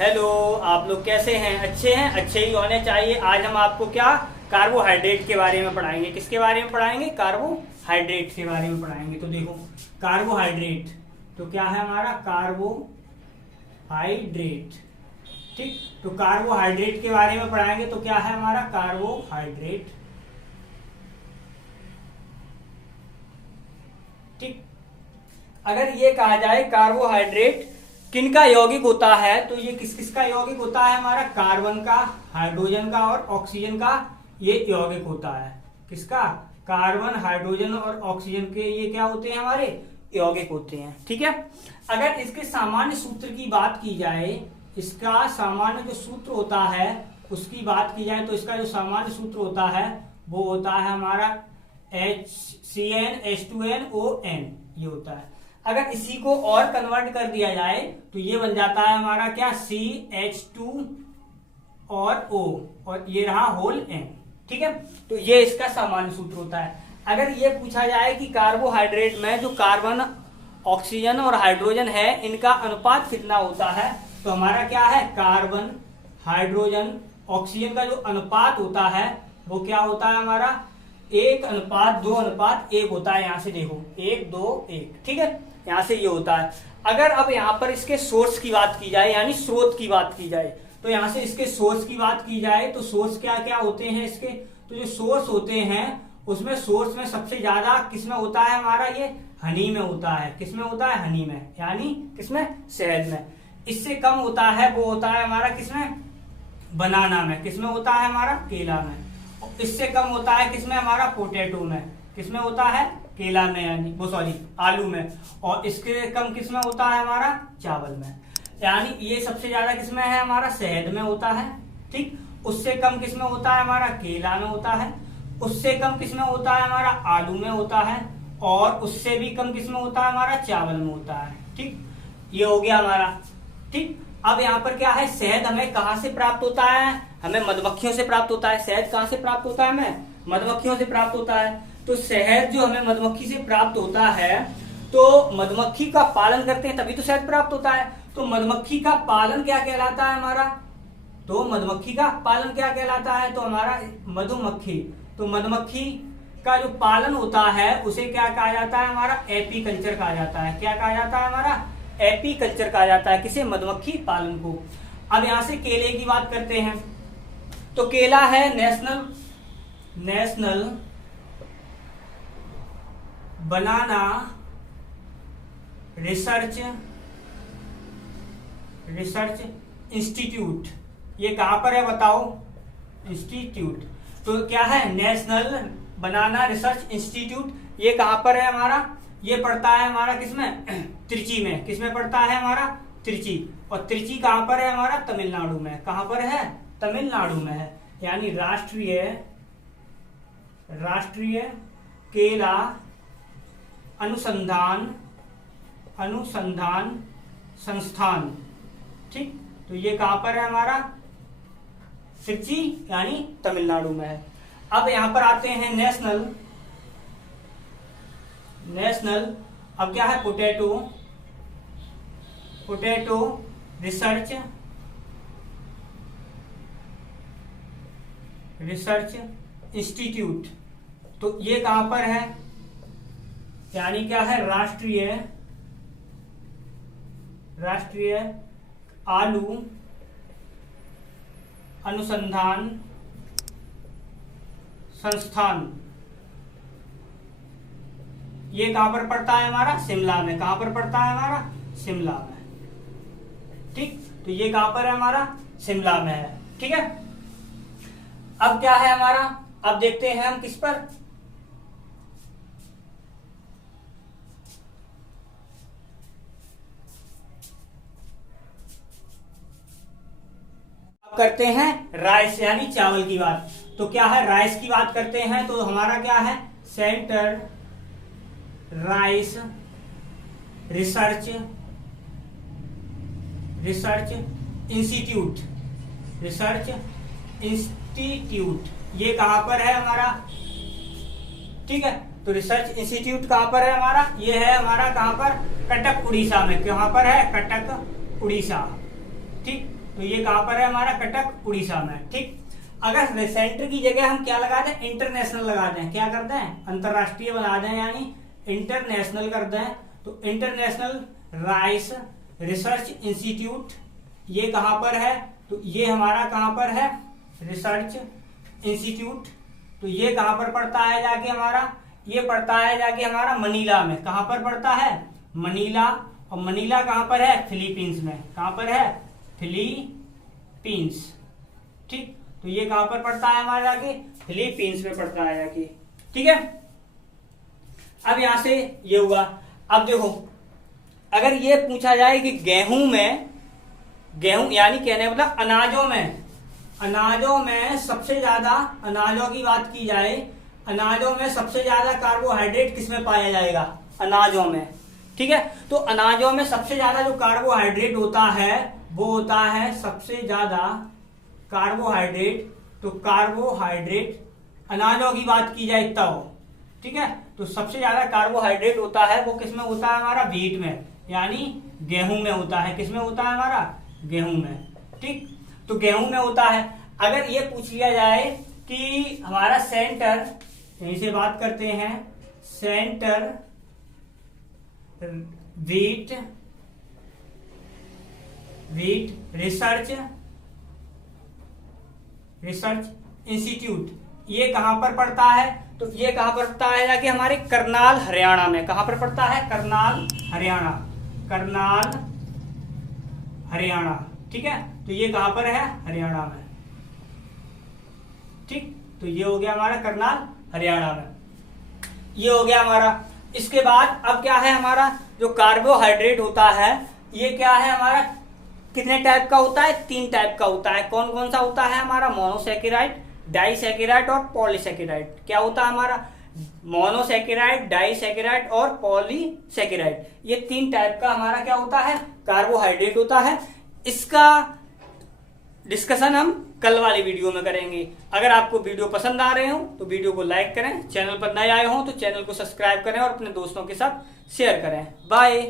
Hello, आप लोग कैसे हैं? अच्छे हैं? अच्छे ही होने चाहिए। आज हम आपको क्या कार्बोहाइड्रेट के बारे में पढ़ाएंगे। किसके बारे में पढ़ाएंगे? कार्बोहाइड्रेट के बारे में पढ़ाएंगे। तो देखो, कार्बोहाइड्रेट तो क्या है हमारा? कार्बोहाइड्रेट। ठीक, तो कार्बोहाइड्रेट के बारे में पढ़ाएंगे तो क्या है हमारा? कार्बोहाइड्रेट। ठीक, अगर ये कहा जाए कार्बोहाइड्रेट किनका यौगिक होता है तो ये किस किस का यौगिक होता है हमारा? कार्बन का, हाइड्रोजन का और ऑक्सीजन का ये यौगिक होता है। किसका? कार्बन, हाइड्रोजन और ऑक्सीजन के ये क्या होते हैं? हमारे यौगिक होते हैं। ठीक है, अगर इसके सामान्य सूत्र की बात की जाए, इसका सामान्य जो सूत्र होता है उसकी बात की जाए तो इसका जो सामान्य सूत्र होता है वो होता है हमारा HCN H2NON, ये होता है। अगर इसी को और कन्वर्ट कर दिया जाए तो ये बन जाता है हमारा क्या? CH2 और O और ये रहा होल N। ठीक है, तो ये इसका सामान्य सूत्र होता है। अगर ये पूछा जाए कि कार्बोहाइड्रेट में जो कार्बन, ऑक्सीजन और हाइड्रोजन है इनका अनुपात कितना होता है तो हमारा क्या है? कार्बन, हाइड्रोजन, ऑक्सीजन का जो अनुपात होता है वो क्या होता है हमारा? 1:2:1 होता है। यहां से देखो 1:2:1। ठीक है, यहां से ये होता है। अगर अब यहां पर इसके सोर्स की बात की जाए, यानी स्रोत की बात की जाए, तो यहां से इसके सोर्स की बात की जाए तो सोर्स क्या क्या होते हैं इसके? तो जो सोर्स होते हैं उसमें सोर्स में सबसे ज्यादा किसमें होता है हमारा? ये हनी में होता है। किसमें होता है? हनी में, यानी किसमें? शहद में। इससे कम होता है वो होता है हमारा किसमें? बनाना में। किसमें होता है हमारा? केला में। इससे कम होता है किसमें? हमारा पोटैटो में। किसमें होता है? केला में, यानी वो सॉरी आलू में। और इसके कम किसमें होता है हमारा? चावल में। यानी ये सबसे ज्यादा किसमें है हमारा? शहद में होता है। ठीक, उससे कम किसमें होता है हमारा? केला में होता है। उससे कम किसमें होता है हमारा? आलू में होता है। और उससे भी कम किसमें होता है हमारा? चावल में होता है। ठीक, ये हो गया हमारा। ठीक, अब यहाँ पर क्या है? शहद हमें कहाँ से प्राप्त होता है? हमें मधुमक्खियों से प्राप्त होता है। शहद कहाँ से प्राप्त होता है? हमें मधुमक्खियों से प्राप्त होता है। तो शहद जो हमें मधुमक्खी से प्राप्त होता है, तो मधुमक्खी का पालन करते हैं तभी तो शहद प्राप्त होता है। तो मधुमक्खी का पालन क्या कहलाता है हमारा? तो मधुमक्खी का पालन क्या कहलाता है? तो हमारा मधुमक्खी। तो मधुमक्खी का जो पालन होता है उसे क्या कहा जाता है हमारा? एपीकल्चर कहा जाता है। क्या कहा जाता है हमारा? एपीकल्चर कहा जाता है। किसे? मधुमक्खी पालन को। अब यहां से केले की बात करते हैं तो केला है नेशनल बनाना रिसर्च इंस्टीट्यूट। ये कहां पर है बताओ? इंस्टीट्यूट। तो क्या है? नेशनल बनाना रिसर्च इंस्टीट्यूट। ये कहां पर है हमारा? ये पड़ता है हमारा किसमें? त्रिची में। किसमें पड़ता है हमारा? त्रिची। और त्रिची कहां पर है हमारा? तमिलनाडु में। कहां पर है? तमिलनाडु में है। यानी राष्ट्रीय केला अनुसंधान संस्थान। ठीक, तो ये कहां पर है हमारा? त्रिची, यानी तमिलनाडु में है। अब यहां पर आते हैं नेशनल। अब क्या है? Potato research institute. तो ये कहां पर है? यानी क्या है? राष्ट्रीय आलू अनुसंधान संस्थान। ये कहां पर पड़ता है हमारा? शिमला में। कहां पर पड़ता है हमारा? शिमला में। ठीक, तो ये कहां पर है हमारा? शिमला में है। ठीक है, अब क्या है हमारा? अब देखते हैं हम किस पर? अब करते हैं राइस यानी चावल की बात। तो क्या है? राइस की बात करते हैं तो हमारा क्या है? Centre rice research institute. ये कहां पर है हमारा? ठीक है, तो रिसर्च इंस्टीट्यूट कहां पर है हमारा? ये है हमारा कहां पर? कटक उड़ीसा में। कहां पर है? कटक उड़ीसा। ठीक, तो ये कहां पर है हमारा, कटक उड़ीसा में। ठीक, अगर सेंटर की जगह हम क्या लगा दें, इंटरनेशनल लगा दें, क्या कर दें, अंतरराष्ट्रीय बना दें, यानी इंटरनेशनल कर दें, तो इंटरनेशनल राइस रिसर्च इंस्टीट्यूट ये कहां पर है, तो ये हमारा कहां पर है, रिसर्च इंस्टीट्यूट। तो ये कहां पर पड़ता है जाके हमारा, ये पड़ता है जाके हमारा मनीला में। कहां पर पड़ता है, मनीला। और मनीला कहां पर है, फिलीपींस में। कहां पर है, फिलीपींस। ठीक, तो ये कहां पर पड़ता है हमारा जाके, फिलीपींस में पड़ता है जाके। ठीक है, अब यहां से ये हुआ। अब देखो, अगर ये पूछा जाए कि गेहूं में, गेहूं यानी कहने मतलब अनाजों में सबसे ज्यादा, अनाजों की बात की जाए, अनाजों में सबसे ज्यादा कार्बोहाइड्रेट किसमें पाया जाएगा, अनाजों में। ठीक है, तो अनाजों में सबसे ज्यादा जो कार्बोहाइड्रेट होता है वो होता है सबसे ज्यादा कार्बोहाइड्रेट। तो कार्बोहाइड्रेट अनाजों की बात की जाए तब, ठीक है, तो सबसे ज्यादा कार्बोहाइड्रेट होता है वो किसमें होता है हमारा, व्हीट में, यानी गेहूं में होता है। किसमें होता है हमारा, गेहूं में। ठीक, तो गेहूं में होता है। अगर ये पूछ लिया जाए कि हमारा सेंटर, यहीं से बात करते हैं, सेंटर व्हीट रिसर्च इंस्टीट्यूट ये कहां पर पड़ता है, तो ये कहां पर पड़ता है जाके हमारे करनाल हरियाणा में। कहां पर पड़ता है, करनाल हरियाणा, करनाल हरियाणा। ठीक है, तो ये कहां पर है, हरियाणा में। ठीक, तो ये हो गया हमारा करनाल हरियाणा में, ये हो गया हमारा। इसके बाद अब क्या है हमारा, जो कार्बोहाइड्रेट होता है ये क्या है हमारा, कितने टाइप का होता है, 3 टाइप का होता है। कौन कौन सा होता है हमारा, मोनोसैकेराइड, डाइसैकेराइड और पॉलीसैकेराइड। क्या होता है हमारा, मोनोसैकेराइड, डाइसैकेराइड और पॉलीसैकेराइड। ये 3 टाइप का हमारा क्या होता है, कार्बोहाइड्रेट होता है। इसका डिस्कशन हम कल वाली वीडियो में करेंगे। अगर आपको वीडियो पसंद आ रहे हो तो वीडियो को लाइक करें, चैनल पर नए आए हो तो चैनल को सब्सक्राइब करें और अपने दोस्तों के साथ शेयर करें। बाय।